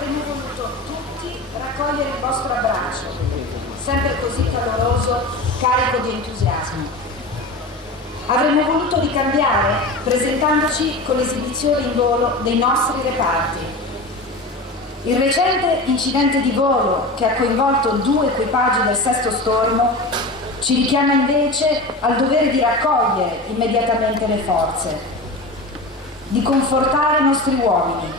avremmo voluto tutti raccogliere il vostro abbraccio, sempre così caloroso, carico di entusiasmo. Avremmo voluto ricambiare presentandoci con l'esibizione in volo dei nostri reparti. Il recente incidente di volo che ha coinvolto 2 equipaggi del Sesto Stormo ci richiama invece al dovere di raccogliere immediatamente le forze, di confortare i nostri uomini,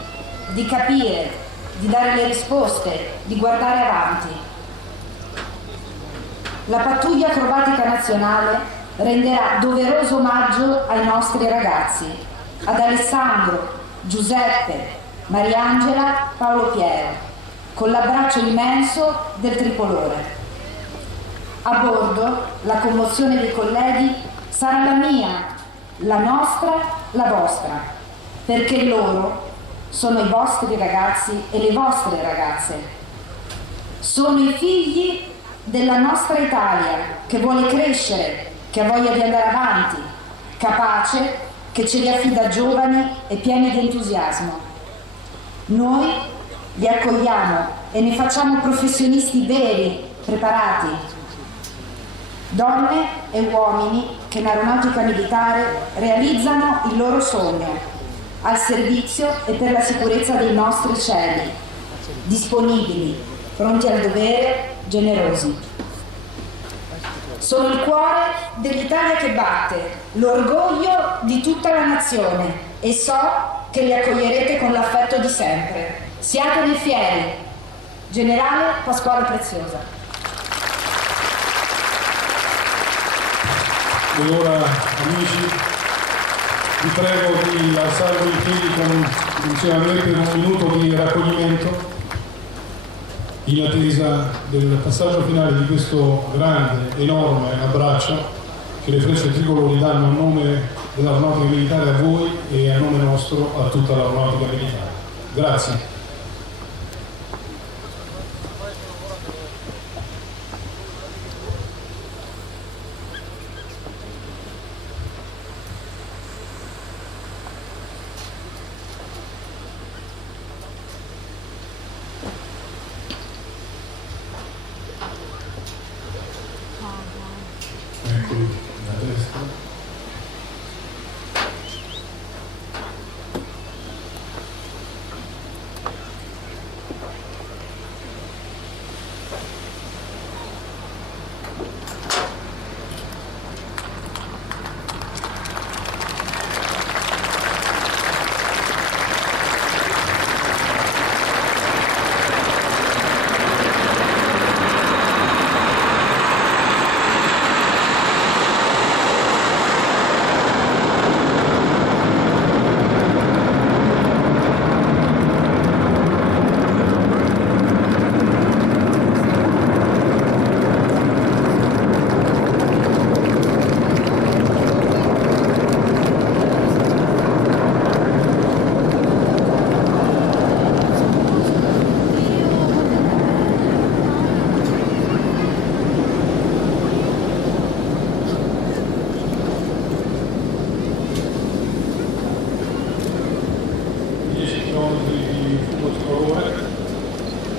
di capire, di dare le risposte, di guardare avanti. La pattuglia acrobatica nazionale renderà doveroso omaggio ai nostri ragazzi, ad Alessandro, Giuseppe, Mariangela, Paolo Piero, con l'abbraccio immenso del tricolore. A bordo, la commozione dei colleghi sarà la mia, la nostra, la vostra, perché loro sono i vostri ragazzi e le vostre ragazze. Sono i figli della nostra Italia che vuole crescere, che ha voglia di andare avanti, capace, che ce li affida giovani e pieni di entusiasmo. Noi li accogliamo e ne facciamo professionisti veri, preparati. Donne e uomini che in aeronautica militare realizzano il loro sogno, al servizio e per la sicurezza dei nostri cieli, disponibili, pronti al dovere, generosi. Sono il cuore dell'Italia che batte, l'orgoglio di tutta la nazione e so che li accoglierete con l'affetto di sempre. Siatene fieri. Generale Pasquale Preziosa. E ora, amici, vi prego di alzarvi in piedi insieme a me per un minuto di raccoglimento in attesa del passaggio finale di questo grande, enorme abbraccio che le frecce tricolori danno a nome dell'aeronautica militare a voi e a nome nostro a tutta l'aeronautica militare. Grazie. Eccoli, la destra.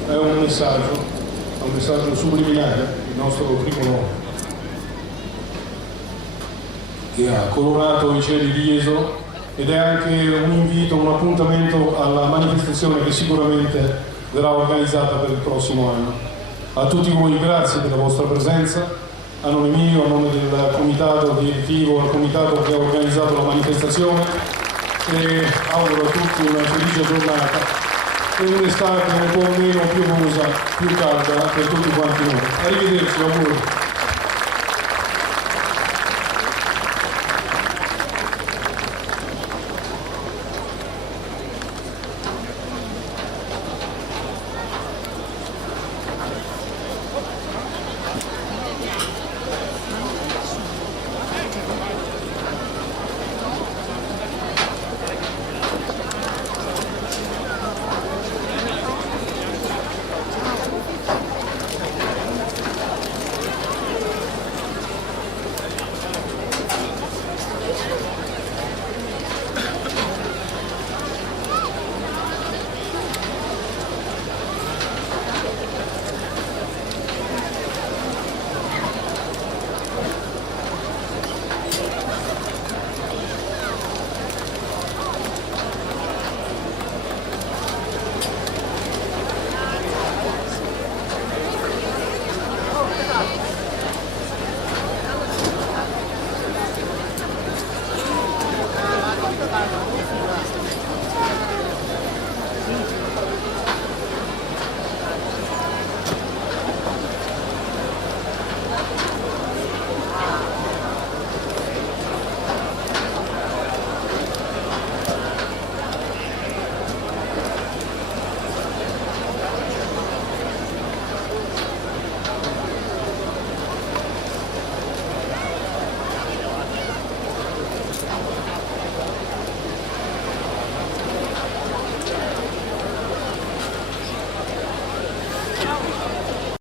È un messaggio subliminale, il nostro tricolore, che ha colorato i cieli di Jesolo ed è anche un invito, un appuntamento alla manifestazione che sicuramente verrà organizzata per il prossimo anno. A tutti voi grazie della vostra presenza, a nome mio, a nome del comitato direttivo, al comitato che ha organizzato la manifestazione, e auguro a tutti una felice giornata e un'estate un po' meno piovosa, più calda per tutti quanti noi. Arrivederci, auguri.